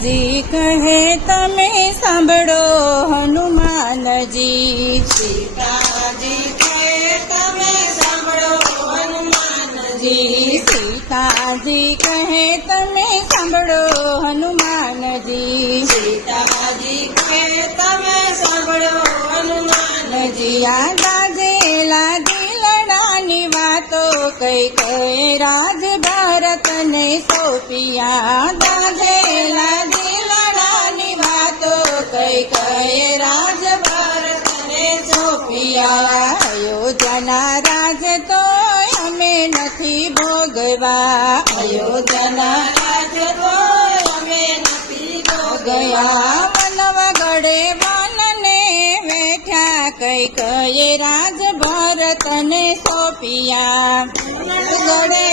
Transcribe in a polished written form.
સીતાજી કહે તમે સાંભળો હનુમાનજી, સીતાજી કહે તમે સાંભળો હનુમાનજી, સીતાજી કહે તમે સાંભળો હનુમાનજી, સીતાજી કહે તમે સાંભળો હનુમાનજી. આ દાજેલા દિલડાની વાતો કઈ કહે રાજ ભારતને સોંપિયા, દાજેલા દિલડાની વાતો કઈ કહે રાજ ભારતને સોંપિયા. અયોધ્યાના રાજ તો અમે નથી ભોગવા, અયોધ્યાના રાજ તો અમે નથી ગયા ભોગવ્યા. વનવગડે વનને બેઠા કઈ કહે રાજ ભરતને સોંપિયા, ગળે